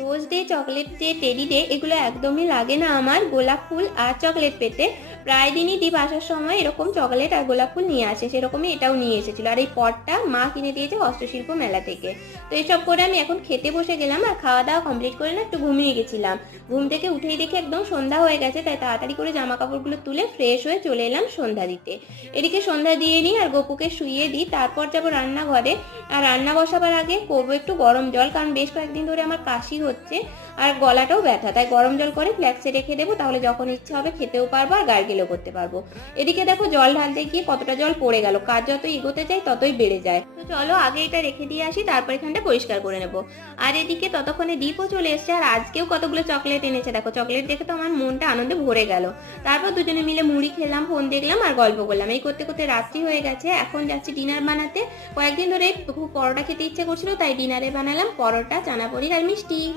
Rose day, chocolate day, teddy day এগুলো একদমই লাগে না আমার। গোলাপ ফুল আর চকলেট পেতে প্রায় দিনই দীপ আসার সময় এরকম চকলেট আর গোলাপ ফুল নিয়ে আসে, সেরকমই এটাও নিয়ে এসেছিল। আর এই পটটা মা কিনে দিয়েছে হস্তশিল্প মেলা থেকে। তো এসব করে আমি এখন খেতে বসে গেলাম, আর খাওয়া দাওয়া কমপ্লিট করে না একটু ঘুমিয়ে গেছিলাম। ঘুম থেকে উঠেই দেখি একদম সন্ধ্যা হয়ে গেছে, তাই তাড়াতাড়ি করে জামা কাপড়গুলো তুলে ফ্রেশ হয়ে চলে এলাম সন্ধ্যা দিতে। এদিকে সন্ধ্যা দিয়ে নিই আর গপুকে শুইয়ে দিই, তারপর যাবো রান্নাঘরে। আর রান্না বসাবার আগে করবো একটু গরম জল, কারণ বেশ কয়েকদিন ধরে আমার কাশি হচ্ছে আর গলাটাও ব্যথা, তাই গরম জল করে ফ্ল্যাক্সে রেখে দেবো, তাহলে যখন ইচ্ছে হবে খেতেও পারবো আর গার্গেলও করতে পারবো। এদিকে দেখো জল ঢালতে গিয়ে কতটা জল পড়ে গেল, কাজ যত এগোতে যায় ততই বেড়ে যায়। তো চলো আগে এটা রেখে দিয়ে আসি, তারপর এখানটা পরিষ্কার করে নেবো। আর এদিকে ততক্ষণে দীপও চলে এসছে, আর আজকেও কতগুলো চকলেট এনেছে। দেখো চকলেট দেখে তো আমার মনটা আনন্দে ভরে গেল। তারপর দুজনে মিলে মুড়ি খেলাম, ফোন দেখলাম আর গল্প করলাম। এই করতে করতে রাত্রি হয়ে গেছে, এখন যাচ্ছি ডিনার বানাতে। কয়েকদিন ধরে খুব পরোটা খেতে ইচ্ছে করছিল, তাই ডিনারে বানালাম পরোটা, চানা পনির আর মিষ্টি।